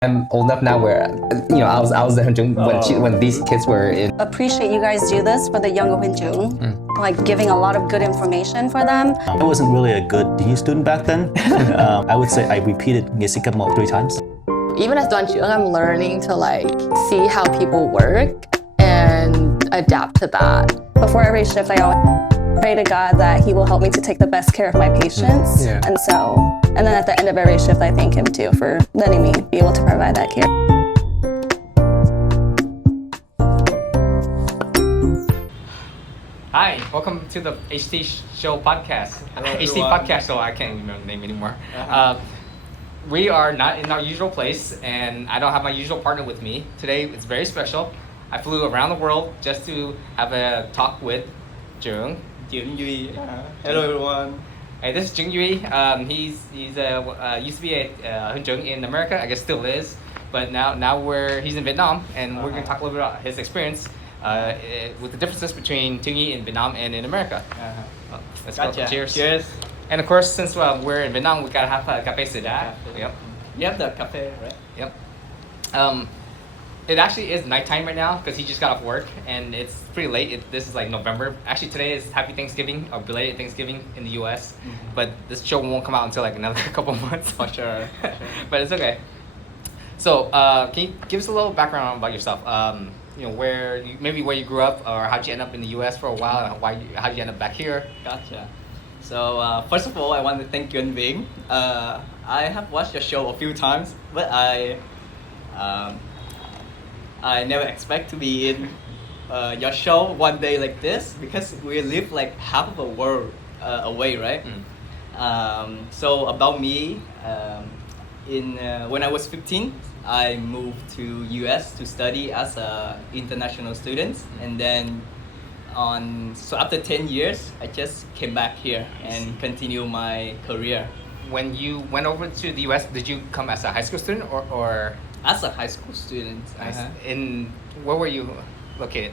I'm old enough now where, I was the Hunjung when these kids were in. Appreciate you guys do this for the younger Hunjung, like giving a lot of good information for them. I wasn't really a good DE student back then. I would say I repeated Ngesikamo 3 times. Even as Donchung, I'm learning to see how people work and adapt to that. Before every shift, I always pray to God that He will help me to take the best care of my patients. Yeah. And then at the end of every shift, I thank Him too for letting me be able to provide that care. Hi, welcome to the HT Show podcast. Hello, HT everyone. podcast show, I can't remember the name anymore. We are not in our usual place, and I don't have my usual partner with me. Today, it's very special. I flew around the world just to have a talk with Jung. Hello everyone. Hey, this is Jung Yui. He's used to be a Hunjung in America, I guess still is, but now he's in Vietnam, and we're going to talk a little bit about his experience with the differences between Tung Nhi in Vietnam and in America. Let's Gotcha. go. Cheers. Cheers. And of course, since we're in Vietnam, we gotta have a cafe soda. Yep. You have the cafe, right? Yep. It actually is nighttime right now because he just got off work and it's pretty late. This is like November. Actually, today is Happy Thanksgiving or belated Thanksgiving in the U.S. But this show won't come out until like another couple months. For sure. But it's okay. So, can you give us a little background about yourself? Where you grew up, or how'd you end up in the U.S. for a while, and how'd you end up back here? Gotcha. So first of all, I want to thank you and VEYM. I have watched your show a few times, but I never expect to be in your show one day like this because we live like half of a world away, right? So about me, when I was 15, I moved to US to study as a international student, and then after 10 years, I just came back here and continue my career. When you went over to the U.S., did you come as a high school student or As a high school student. in where were you located?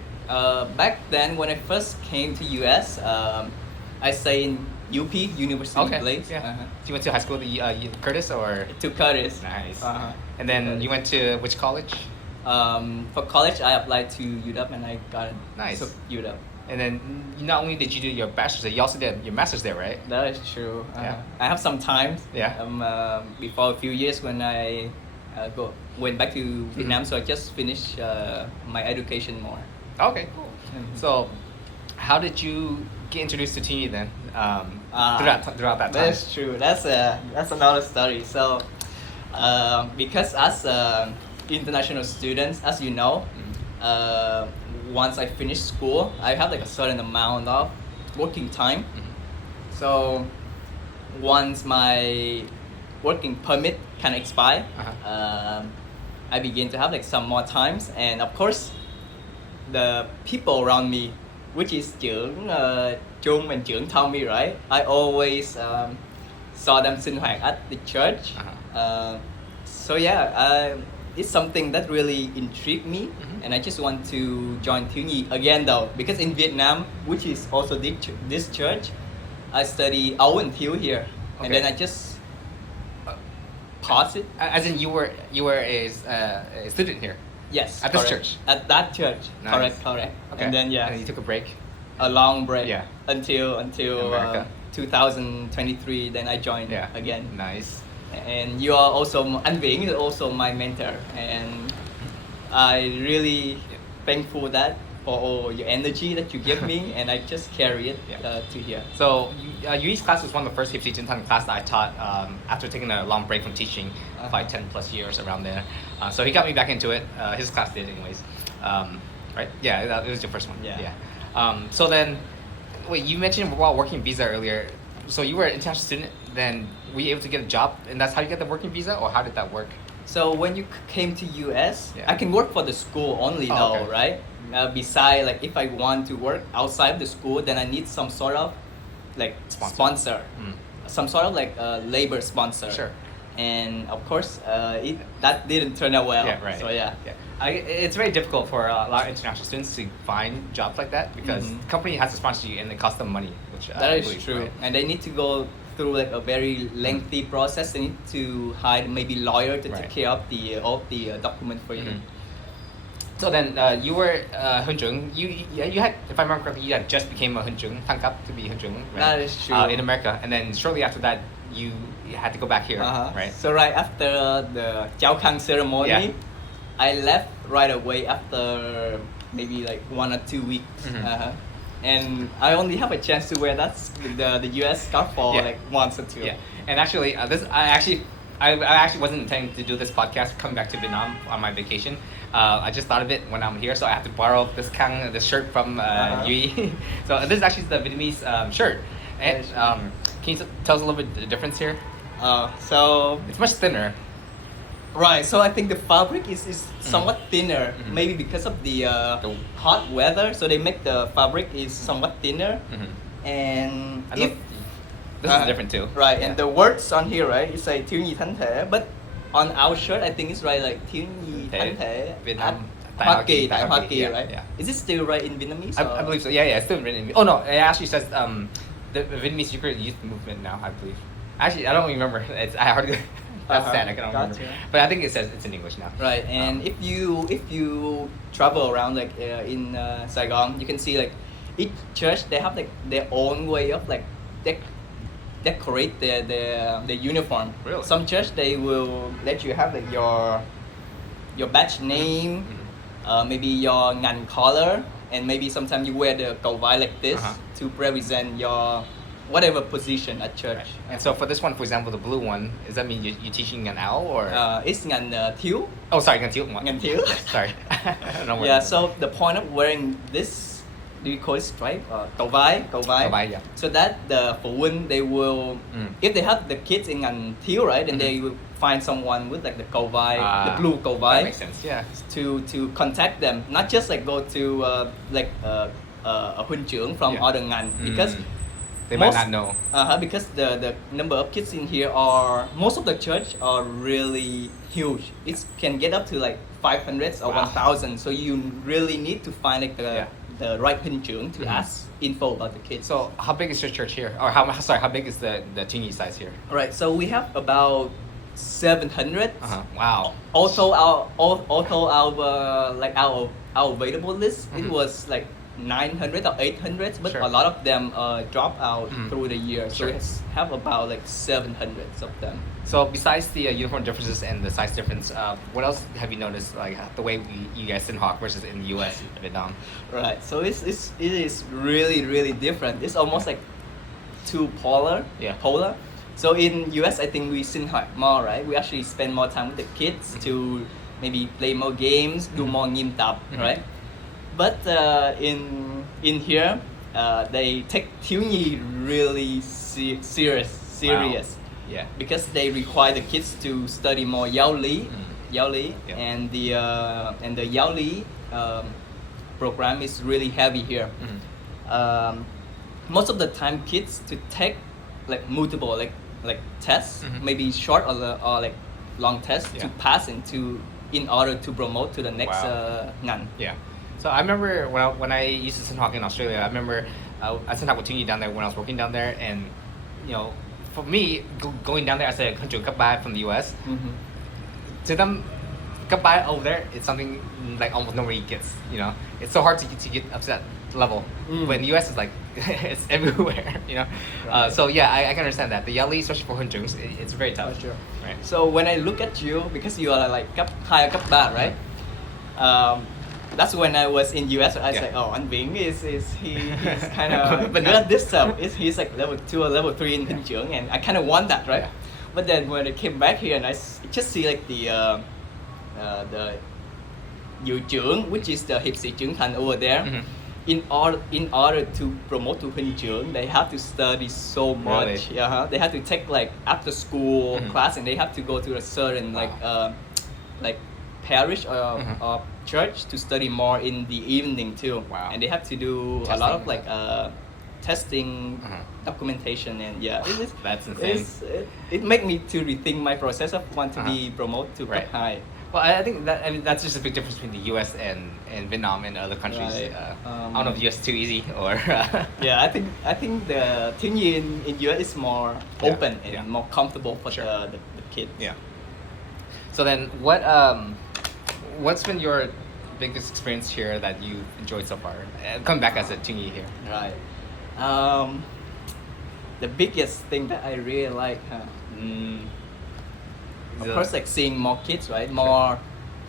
Back then, when I first came to US, I stayed in UP, University Place. Yeah. So you went to high school at Curtis or? To Curtis. Nice. Uh-huh. And then you went to which college? For college, I applied to UW and I got it. Nice. So UW. And then not only did you do your bachelor's there, you also did your master's there, right? That is true. Yeah. I have some time. Yeah. Before a few years when I went back to Vietnam, so I just finished my education more. Okay, cool. So, how did you get introduced to Tung Nhi then? Throughout that time. That's true. That's another story. So, because as international students, as you know, once I finish school, I have like a certain amount of working time. So, once my working permit can expire, I begin to have like some more times, and of course, the people around me, which is Trưởng, Trung and Trưởng told me, right? I always saw them sinh hoạt at the church. So yeah, it's something that really intrigued me, and I just want to join Tung Nhi again though, because in Vietnam, which is also this church, I study Âu and Thiếu here, and then I just paused it. As in you were a student here. Yes. At this correct. church? At that church. Nice. Correct. Okay. And then And you took a break. a long break. Yeah. Until America. 2023, then I joined again. Nice. And you are also, and VEYM is also my mentor, and I really thankful that for all your energy that you give me, and I just carry it to here. So, Yui's class was one of the first Hip Jintang class that I taught after taking a long break from teaching, 10 plus years around there. So he got me back into it. His class did anyways. Right? Yeah, it was your first one. Yeah. So then, wait, you mentioned while working visa earlier. So you were an international student, then were you able to get a job, and that's how you get the working visa, or how did that work? So when you came to US, Yeah. I can work for the school only Oh, though, okay. right? Besides, like if I want to work outside the school, then I need some sort of like sponsor. Some sort of like labor sponsor. Sure. And of course, that didn't turn out well. Yeah, right. So yeah. It's very difficult for a lot of international students to find jobs like that because the company has to sponsor you and it costs them money, which That I is believe, true. right? And they need to go through like a very lengthy process. They need to hire maybe lawyer to Right. take care of the document for you. So then you were Hunjung. You had, if I remember correctly, you had just became a Hunjung, tangkap to be Hunjung. Right? That is true. In America, and then shortly after that, you had to go back here, right? So right after the Chao Kang ceremony, Yeah. I left right away after maybe like 1 or 2 weeks. And I only have a chance to wear the US scarf for Yeah. like once or two. Yeah, and actually, I actually wasn't intending to do this podcast coming back to Vietnam on my vacation. I just thought of it when I'm here, so I have to borrow this shirt from Yui. So this is actually the Vietnamese shirt. And can you tell us a little bit the difference here? So It's much thinner. right, so I think the fabric is somewhat thinner, maybe because of the hot weather. So they make the fabric is somewhat thinner, and I love, this is different too. Right, Yeah. and the words on here, right, it say thiếu nhi thánh thể, but on our shirt, I think it's right like thiếu nhi thánh thể Việt Nam, at Hoa Kỳ, Tại tại Hoa Hoa Kỳ, Kỳ, yeah, right? yeah. Is it still right in Vietnamese? I believe so. Yeah, it's still written in. Oh no, it actually says the Vietnamese Eucharistic Youth Movement now. I believe. Actually, I don't remember. I hardly. That's sad. I can't remember. Gotcha. But I think it says it's in English now. Right, and if you travel around like in Saigon, you can see like each church they have like their own way of like decorate their uniform. Really? Some church they will let you have like your badge name, maybe your ngan color, and maybe sometimes you wear the cầu vai like this to represent your whatever position at church. And so for this one, for example, the blue one, does that mean you're teaching an owl or? It's ngan thiếu. Oh, sorry, ngan thiếu one. Ngan thiếu. Sorry. I don't know what Yeah, it is. so the point of wearing this, do you call it stripe? Cầu vai. Cầu vai, yeah. So that the phụ huynh, they will, if they have the kids in ngành thiếu, right, then they will find someone with like the cầu vai, the blue cầu vai. That makes sense. Yeah. To contact them, not just like go to like a huynh trưởng from other ngành, because they might not know. Because the number of kids in here are, most of the church are really huge. It can get up to like 500 or 1,000. So you really need to find like the right huynh trưởng to ask info about the kids. So how big is your church here? Or how big is the Tingy size here? Right, so we have about 700. Wow. Also our like our available list, it was like 900 or 800, but Sure. a lot of them drop out through the year. So Sure. we have about like 700 of them. So besides the uniform differences and the size difference, what else have you noticed, like the way you guys in Hawk versus in the U.S. and Vietnam? Right, so it is really different. It's almost like two polar. So in US, I think we sin more, right? We actually spend more time with the kids to maybe play more games, do more nghiêm tập, right? But in here, they take thiếu nhi really serious. Wow. Yeah. Because they require the kids to study more giáo lý, Yeah. and the giáo lý program is really heavy here. Most of the time, kids to take like multiple like tests, maybe short or like long tests to pass in order to promote to the next ngành. Yeah. So I remember when I used to Sin Hawk in Australia, I remember I Sin Hawk with Tunyi down there when I was working down there, and you know, for me going down there as a country cấp 3 from the US, to them cấp 3 over there it's something like almost nobody gets. You know, it's so hard to get up to that level. But in the US, it's like it's everywhere. You know, so yeah, I can understand that the Yali, especially for Hunjungs, it's very tough. For sure. Right. So when I look at you, because you are like cấp 2 cấp 3, right? That's when I was in US. I was like, oh, anh Bing he's kind of But good at this stuff. He's like level 2 or level 3 in Huynh trưởng, and I kind of want that, right? Yeah. But then when I came back here and I just see like the Dự trưởng, which is the hiệp sĩ trưởng thành over there. In order to promote to Huynh trưởng, they have to study so much. Really? They have to take like after school class, and they have to go to a certain like parish or church to study more in the evening too. Wow. And they have to do a lot of like testing, documentation, and That's insane. it make me to rethink my process of want to be promoted to Right. high. Well, I think that's just a big difference between the U.S. and Vietnam and other countries. Right. I don't know if the U.S. is too easy or. Yeah, I think the thing in US is more Yeah, open and yeah. more comfortable for Sure. the kids. Yeah. So then, what's been your biggest experience here that you enjoyed so far? Coming back as a Tungi here. Right. The biggest thing that I really like, of course, like seeing more kids, right? More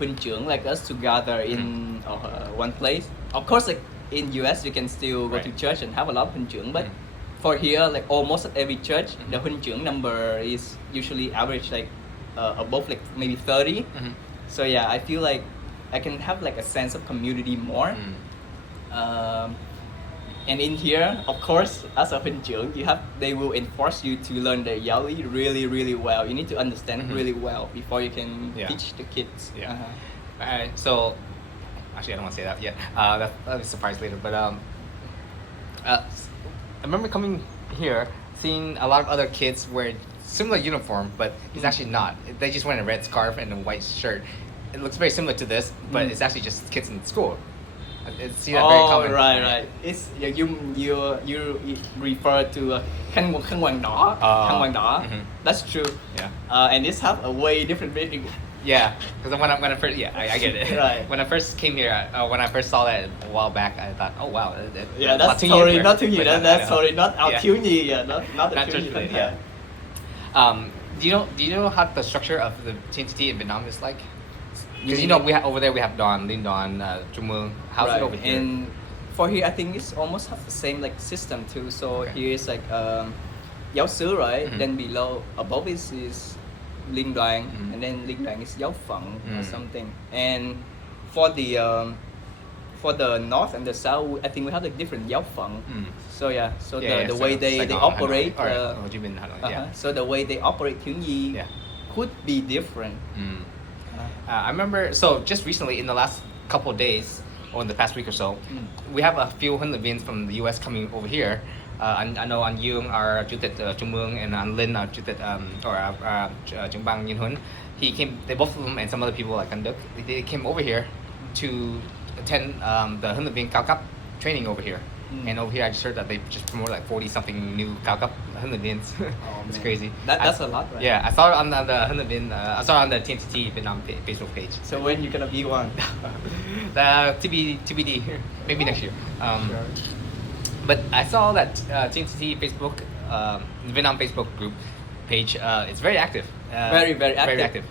huynh trưởng like us together in one place. Of course, like in US, you can still go to Right. church and have a lot of huynh trưởng, but for here, like almost at every church, the huynh trưởng number is usually average like above like maybe 30. So yeah, I feel like I can have like a sense of community more. And in here, of course, as a huynh trưởng, they will enforce you to learn the giáo lý really, really well. You need to understand it really well before you can Yeah. teach the kids. Yeah. Alright, so actually, I don't want to say that yet. That'll be a surprise later. But I remember coming here, seeing a lot of other kids wear similar uniform, but it's actually not. They just wear a red scarf and a white shirt. It looks very similar to this, but it's actually just kids in school. I see that very common. Right. It's you refer to khăn quàng đỏ, khăn quàng đỏ. That's true. Yeah. And this have a way different meaning. Yeah, because when I first, I get it. Right. When I first came here, when I first saw that a while back, I thought, oh wow. Yeah, that's Latin sorry, here. not to you. But That's sorry, not our Yeah. thiếu nhi. Yeah, not the Not thiếu church nhi. related, Yeah. Do you know how the structure of the TNTT in Vietnam is like? Because you know over there we have Don, Linh Don, Trung Mương. How's it over here? And for here, I think it's almost have the same like system too. So Okay. here is like giáo sứ, right? Then below, above is Linh Đoàn, and then Linh Đoàn is giáo phận or something. And for the north and the south, I think we have like different giáo phận. So yeah, so the way they operate, Ho Chi Minh, Hanoi, yeah. so the way they operate thiếu nhi Yeah. could be different. I remember, so just recently, in the last couple of days, or in the past week or so, we have a few Huấn luyện viên from the U.S. coming over here. I know An Yung, our Chủ tịch Trung ương, and An Linh, our Chủ tịch, Trưởng ban Nhân Huấn. Both of them and some other people like An Đức, they came over here to attend the Huấn luyện viên cao cấp training over here. And over here, I just heard that they just promoted like 40-something new cao cấp Huấn luyện viên. It's crazy. That's a lot, right? Yeah, I saw it on the Huấn luyện viên. I saw it on the TNTT Vietnam Facebook page. So when you gonna be one? TBD, maybe next year. But I saw that TNTT Facebook, Vietnam Facebook group page. It's very active. Very active. Very active.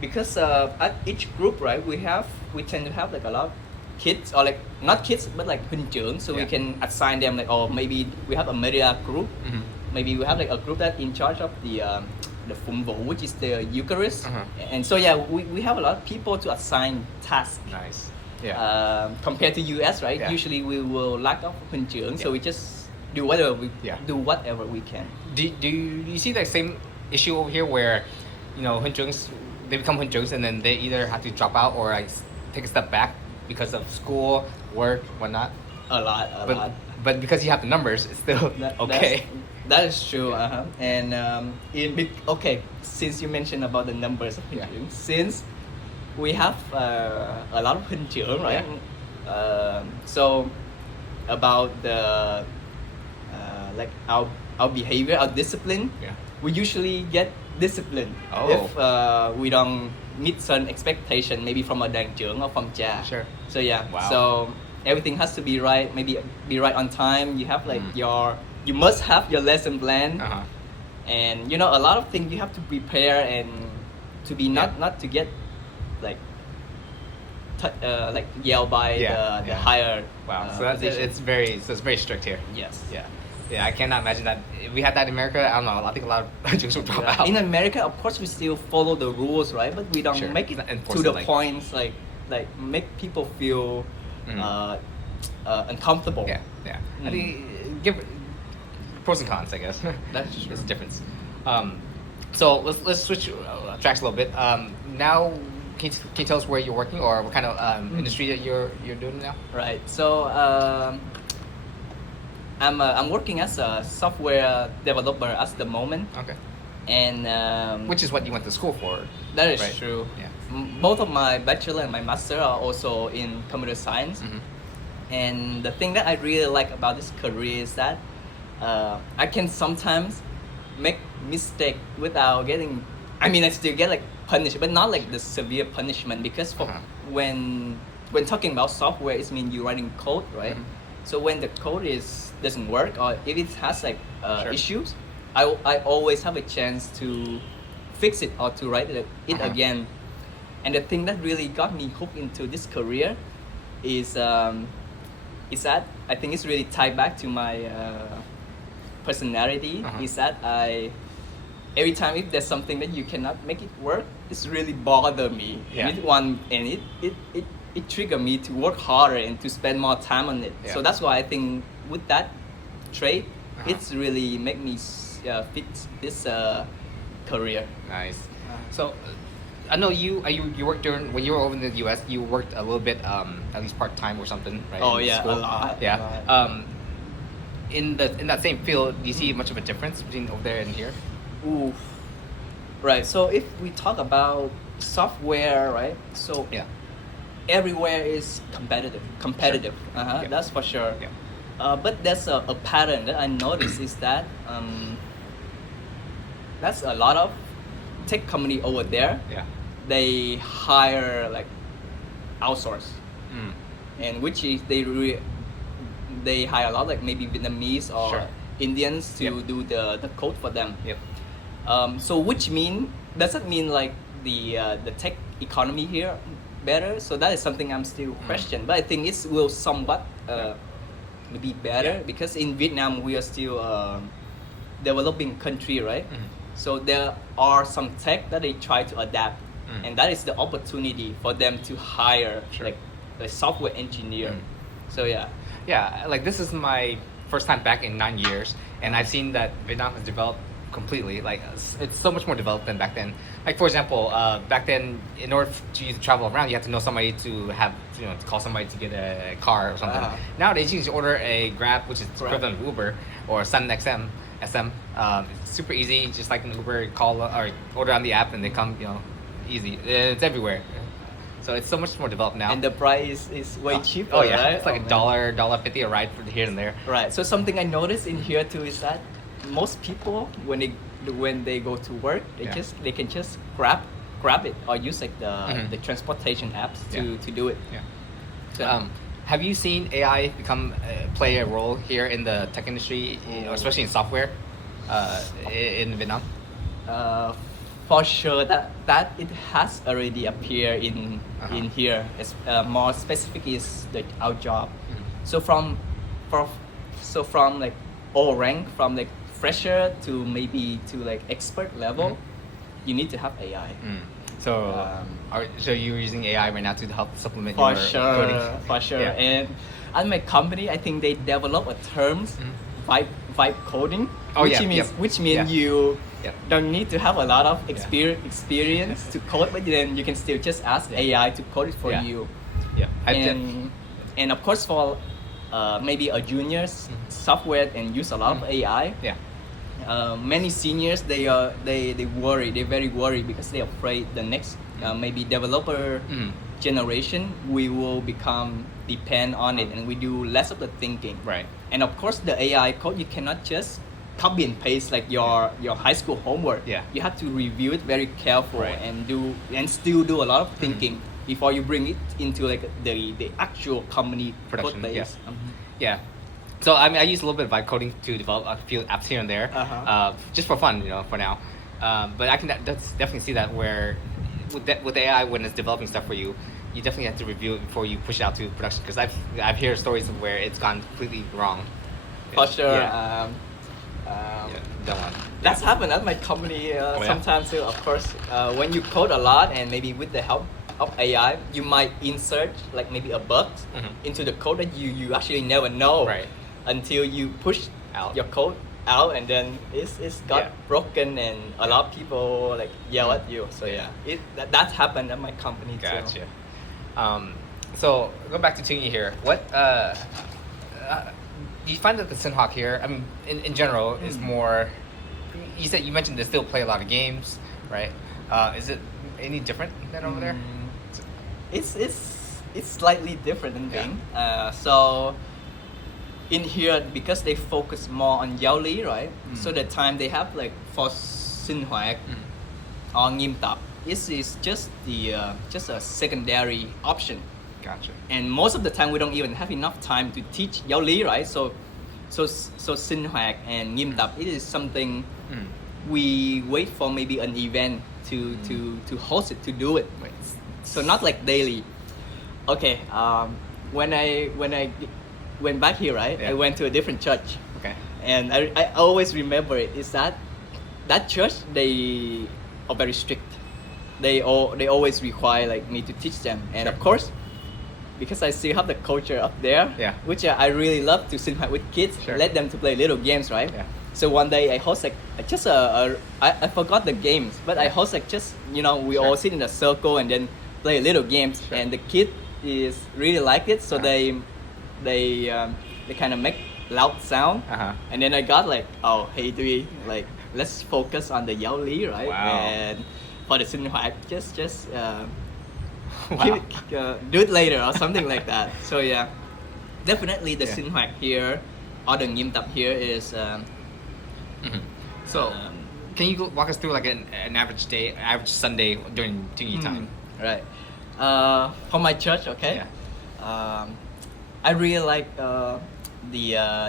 Because at each group, right, we tend to have like a lot of kids, or like not kids but like huynh trưởng, so we Yeah. can assign them like, or maybe we have a media group. Maybe we have like a group that in charge of the phụng vụ, which is the Eucharist. And so yeah, we have a lot of people to assign tasks. Nice. Yeah. Compared to US, right? Yeah. Usually we will lack of huynh trưởng, so Yeah. we just do whatever we can. Do you see that same issue over here where, you know, huynh trưởng, they become huynh trưởng and then they either have to drop out or like take a step back because of school, work, whatnot? A lot. But because you have the numbers, it's still okay. That is true. And since you mentioned about the numbers of huynh trưởng, since we have a lot of huynh trưởng, right? So about the like our behavior, our discipline, we usually get disciplined if we don't meet certain expectation, maybe from a đoàn trưởng or from cha. Sure. So yeah. Wow. So everything has to be right. Maybe be right on time. You have like you must have your lesson plan. And you know, a lot of things you have to prepare and to be not to get like yelled by the higher. Wow. So it's very strict here. Yes. Yeah, I cannot imagine that. If we had that in America, I don't know. I think a lot of Jews would drop out. In America, of course, we still follow the rules, right? But we don't make it to the points like make people feel uncomfortable. Yeah. I think give pros and cons, I guess. That's true. There's a difference. So let's switch tracks a little bit. Now, can you tell us where you're working or what kind of industry that you're doing now? Right. So I'm working as a software developer at the moment. Okay. And Which is what you went to school for. that is right? true. Yeah. both of my bachelor and my master are also in computer science. And the thing that I really like about this career is that I can sometimes make mistake without getting. I mean, I still get like punished, but not like the severe punishment because when talking about software, it means you're writing code, right? So when the code doesn't work or if it has like issues, I always have a chance to fix it or to write it again. And the thing that really got me hooked into this career is that I think it's really tied back to my personality. Is that every time if there's something that you cannot make it work, it's really bother me. And it triggered me to work harder and to spend more time on it. So that's why I think with that trait, it's really make me fit this career. Nice. So I know you worked during when you were over in the U.S. You worked a little bit, at least part time or something, right? Oh in yeah, school. a lot. Yeah. A lot. In that same field, do you see much of a difference between over there and here? Ooh. Right. So if we talk about software, right? So everywhere is competitive. Sure. That's for sure. Yeah. But there's a pattern that I noticed is that that's a lot of tech company over there. Yeah. They hire like outsource, and which is they hire a lot like maybe Vietnamese or Indians to do the code for them. So which doesn't mean like the tech economy here better. So that is something I'm still questioning. But I think it will somewhat be better because in Vietnam we are still developing country, right? So there are some tech that they try to adapt, and that is the opportunity for them to hire like a software engineer. So yeah, like this is my first time back in 9 years, and I've seen that Vietnam has developed completely. Like it's so much more developed than back then. Like for example, back then, in order for you to travel around, you have to know somebody to have, to call somebody to get a car or something. Nowadays, you can just order a Grab, which is equivalent to Uber, or Sun SM. It's super easy, just like an Uber, call or order on the app, and they come, easy. It's everywhere. So it's so much more developed now. and the price is way cheaper. Oh yeah, right? it's like $1.50 a ride for here and there. Right. So something I noticed in here too is that most people when they go to work, they can just grab it or use like the transportation apps to do it. Yeah. So, have you seen AI play a role here in the tech industry, especially in software, in Vietnam? for sure that it has already appeared in here. It's more specific is our job. So from like all rank, from like fresher to maybe to like expert level, you need to have AI. So so you're using AI right now to help supplement For your sure, coding? for sure. Yeah. And at my company, I think they develop a terms vibe coding, which means you don't need to have a lot of experience to code, but then you can still just ask AI to code it for you. And of course for maybe a juniors software and use a lot of AI. Many seniors they worry, they're very worried because they're afraid the next maybe developer generation we will become depend on it and we do less of the thinking. Right. And of course the AI code you cannot just copy and paste like your high school homework. You have to review it very careful and still do a lot of thinking before you bring it into like the actual company Production, code base. So I mean, I use a little bit of vibe coding to develop a few apps here and there, just for fun, for now. But I can definitely see that where with AI when it's developing stuff for you, you definitely have to review it before you push it out to production. Because I've heard stories of where it's gone completely wrong. For sure. That's happened at my company sometimes too. Of course, when you code a lot and maybe with the help of AI, you might insert like maybe a bug into the code that you actually never know until you push your code out and then it's got broken and a lot of people like yell at you. So that happened at my company too. Gotcha. So go back to Tungi here. What do you find that the Sinhawk here, I mean, in general, is more? You mentioned they still play a lot of games, right? Is it any different than over there? It's slightly different than VEYM. So in here, because they focus more on Giáo lý, right? So the time they have like for sinh hoạt or nghiêm tập, this is just just a secondary option. Gotcha. And most of the time we don't even have enough time to teach Giáo lý, right? So sinh hoạt and nghiêm tập, it is something we wait for maybe an event to host it, to do it. So not like daily. Okay, when I went back here, right? Yeah. I went to a different church. Okay. And I always remember it is that church, they are very strict. They always require like me to teach them, and of course, because I still have the culture up there, which I really love to sit with kids, let them to play little games, right? Yeah. So one day I host like just I forgot the games, but I host like just we all sit in a circle and then play little games, and the kid is really like it, so they kind of make loud sound, and then I got like, oh hey, like let's focus on the Giáo lý, right? Wow. And for the sinh hoạt, just do it later or something like that. So yeah, definitely the sinh hoạt here or the nghiêm tập here is. So, can you walk us through like an average day, average Sunday during Tungi time? Right. For my church, okay. Yeah. I really like the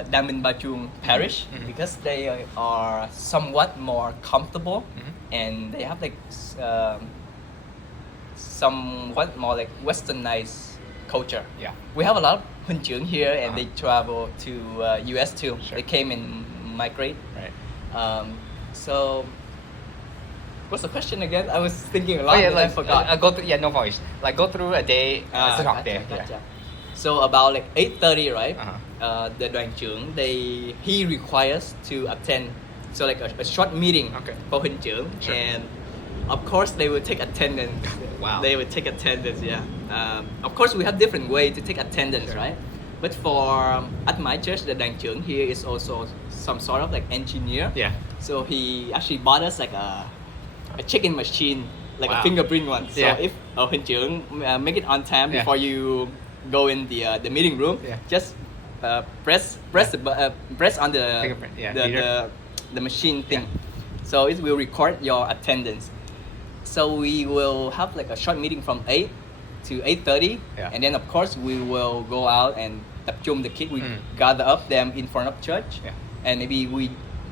Damin Bachung parish because they are somewhat more comfortable and they have like somewhat more like westernized culture. Yeah. We have a lot of Hun Trưởng here and they travel to US too. They came and migrate. Right. So what's the question again? I was thinking a lot, Oh, but I forgot. Go through. Yeah, no worries. Like go through a day. Gotcha. There. So about like 8:30, right? The đoàn trưởng he requires to attend. So like a short meeting for Hun Trưởng, and of course they will take attendance. Wow. They will take attendance. Yeah. Of course we have different way to take attendance, right? But for at my church, the đoàn trưởng here is also some sort of like engineer. Yeah. So he actually bought us like a check-in machine, like a fingerprint one. So if Hun Trưởng make it on time before you go in the meeting room, just press on the fingerprint, the machine thing. So it will record your attendance. So we will have like a short meeting from 8 to 8:30, and then of course we will go out and tập trung the kid. We gather up them in front of church, and maybe we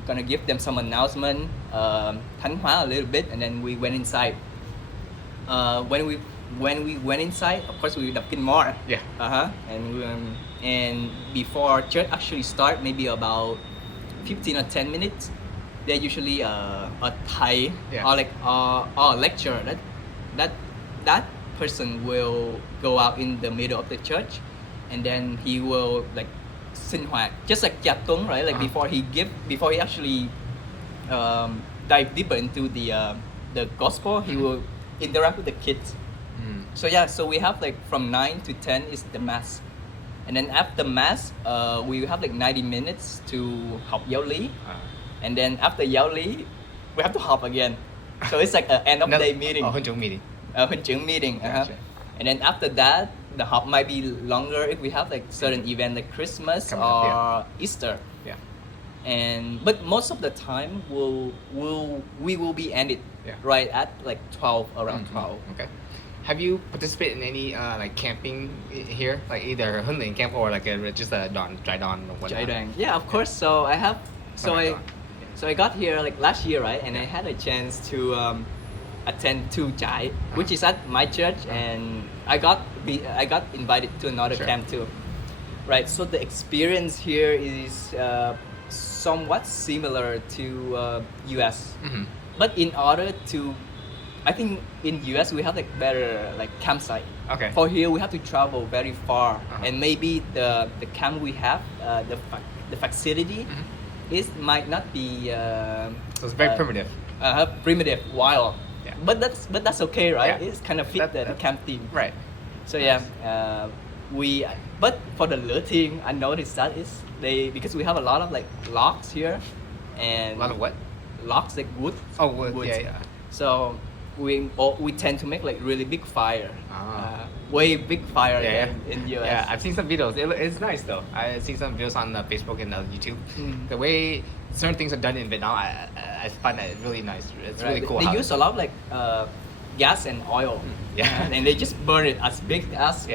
gonna give them some announcement, thánh hóa a little bit, and then we went inside. When we went inside, of course we đọc kinh more. And before church actually start, maybe about 15 or 10 minutes, they usually a Thai or like or lecture that person will go out in the middle of the church, and then he will like sinh hoạt, just like Cha Tuấn, right? Like before he actually dive deeper into the gospel, he will interact with the kids. So so we have like from 9 to 10 is the mass, and then after mass we have like 90 minutes to học giáo lý, and then after giáo lý we have to học again. So it's like an end of day meeting. Hun Trưởng meeting. Hun Trưởng meeting. And then after that, the hop might be longer if we have like certain event like Christmas or Easter. But most of the time we will be ended right at like 12, around 12. Okay. Have you participated in any like camping here, like either Hun Lĩnh camp or like just a dry dawn or whatnot? Yeah, of course. So I have. So I got here like last year, right? And I had a chance to attend 2 trại, which is at my church, and I got invited to another camp too, right? So the experience here is somewhat similar to US, but in order to, I think in US we have like better like campsite. Okay. For here we have to travel very far, and maybe the camp we have, the facility, it might not be. So it's very primitive. Primitive, wild. But that's okay, right? It's kind of fit the camp theme. Right. So but for the lửa thing, I noticed that because we have a lot of like logs here, and A lot of what? Logs like wood. Oh, wood. Woods. Yeah. So we tend to make like really big fire, way big fire in US. Yeah, I've seen some videos. It's nice though. I've seen some videos on Facebook and YouTube. The way certain things are done in Vietnam, I find that really nice. It's really cool. They use a lot of like gas and oil. Yeah. And they just burn it as big as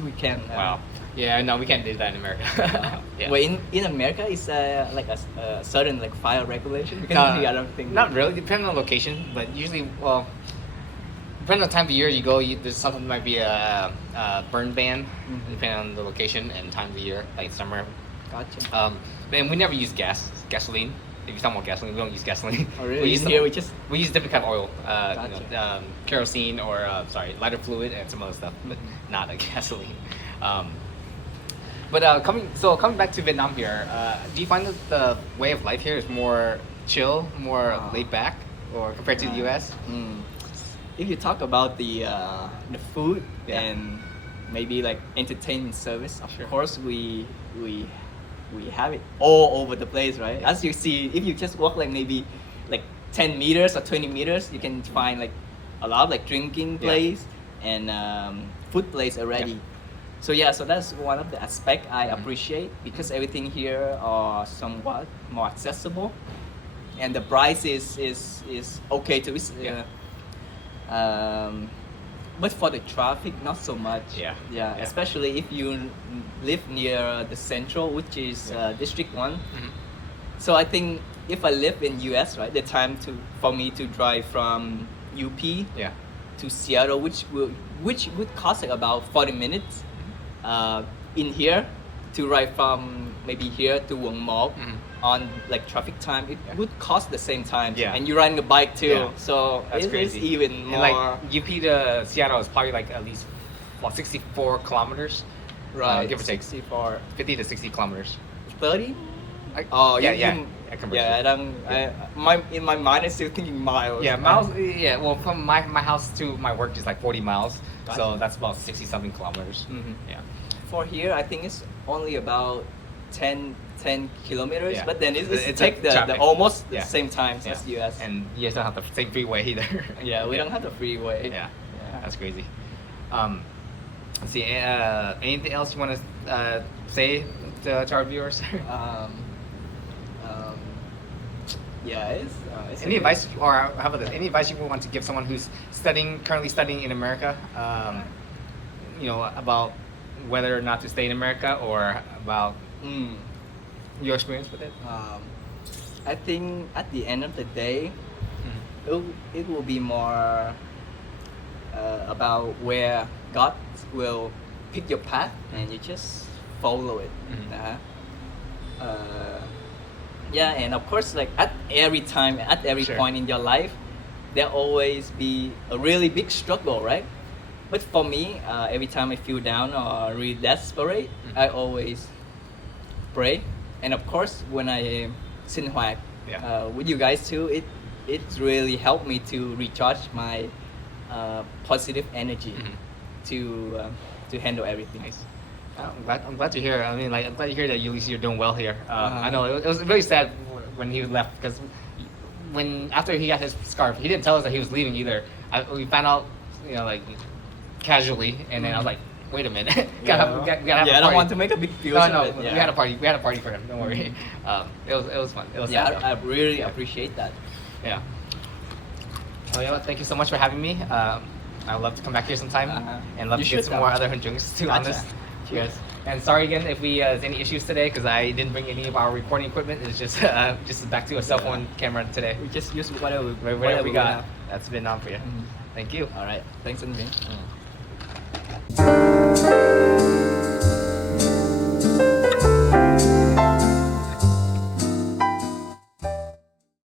we can. Wow. Yeah, no, we can't do that in America. Yeah. Well, in America, it's like a certain like fire regulation. Because I don't think. Not really, depending on location, but usually, well, depending on the time of year you go, there's something might be a burn ban, depending on the location and time of the year, like summer. Gotcha. And we never use gasoline. If you're talking about gasoline, we don't use gasoline. Oh, really? We use different kind of oil, Gotcha. kerosene or lighter fluid and some other stuff, but not a gasoline. But coming back to Vietnam here, do you find that the way of life here is more chill, more laid back, or compared to the U.S.? If you talk about the food Yeah. and maybe like entertainment service, of course we have it all over the place, right? As you see, if you just walk like maybe like 10 meters or 20 meters, you can find like a lot of like drinking place and food place already. Yeah. So that's one of the aspects I appreciate, because everything here are somewhat more accessible, and the price is okay too. But for the traffic, not so much. Yeah. Especially if you live near the central, which is District 1. So I think if I live in US, right, the time for me to drive from UP to Seattle, which would cost like about 40 minutes. In here to ride from maybe here to Quận 1 on like traffic time, it would cost the same time. Yeah. And you're riding a bike too, Yeah. so That's it's crazy. even more. And like UP to Seattle is probably like at least 64 kilometers, right, give or take 64, 50 to 60 kilometers. 30. Oh yeah. I converted. Yeah, I don't. In my mind, I'm still thinking miles. Yeah, miles. Yeah, well, from my house to my work is like 40 miles, Gotcha. so that's about 60 something kilometers. Yeah. For here, I think it's only about 10 kilometers, Yeah. but then It's it's take the traffic. almost the Yeah. same time Yeah. as US. And you guys don't have the same freeway either. Yeah, we don't have the freeway. Yeah, that's crazy. Let's see. Anything else you want to say to our viewers? Yeah, it's Any advice, or how about this? Any advice you would want to give someone who's currently studying in America? About whether or not to stay in America, or about your experience with it. I think at the end of the day, it will be more about where God will pick your path and you just follow it. And of course, like at every time, at every Sure. point in your life, there always be a really big struggle, right? But for me, every time I feel down or really desperate, I always pray. And of course, when I sinh hoạt with you guys too, it's really helped me to recharge my positive energy to handle everything. Nice. I'm glad to hear. I mean, like, I'm glad to hear that at least you're doing well here. I know it was really sad when he left, because after he got his scarf, he didn't tell us that he was leaving either. We found out, casually, and then I was like, wait a minute, we gotta have a party. I don't want to make a big deal. No, we had a party. We had a party for him. Don't worry. It was fun. It was sad. I really appreciate that. Yeah. Well, thank you so much for having me. I'd love to come back here sometime and love You to get should, some more other Hunjungs too on Gotcha. this. Cheers. And sorry again if there's any issues today, because I didn't bring any of our recording equipment. It's just back to a cell phone camera today. We just use whatever Whatever we got. have. That's been on for you. Thank you. All right. Thanks, Anvin.